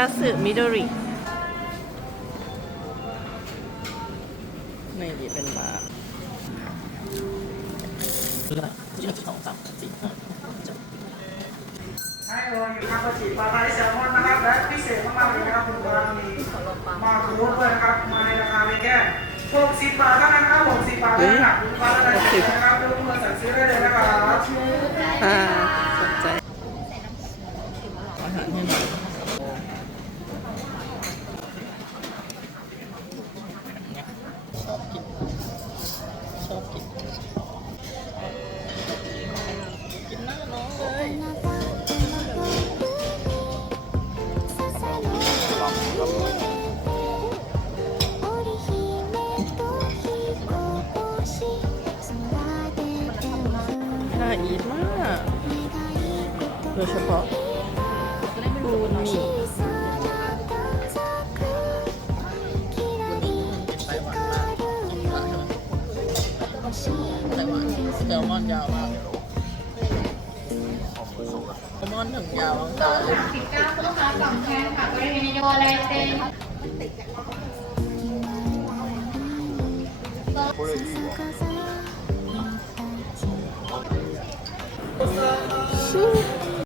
คัตสึมิโดริไม่ดีเป็นบาร์เลือกเลือกสองสามสี่ห้าจบให้โอยูคาโกจิปลาไตแซลมอนนะครับและพิเศษมากๆเลยนะครับคุณกำลังมีมาครูด้วยนะครับมาในราคาไม่แก้60บาทเท่านั้นครับหกสิบบาทเท่านั้นคุณปลาไตแซลมอนะครับดูมเงินสั่งซื้อได้เลยนะครับอ่าสนใจขอหาให้หนอ ชอบกินกินหน้าน้องเลยน่าอีทมาก โดยเฉพาะปูน ไหมไต้หวันแซลมอนยาวมากแซลมอนถึงยาวมากเลย 19ลูกค้าสองแทนค่ะบริเวณโยไลเซน これいいわ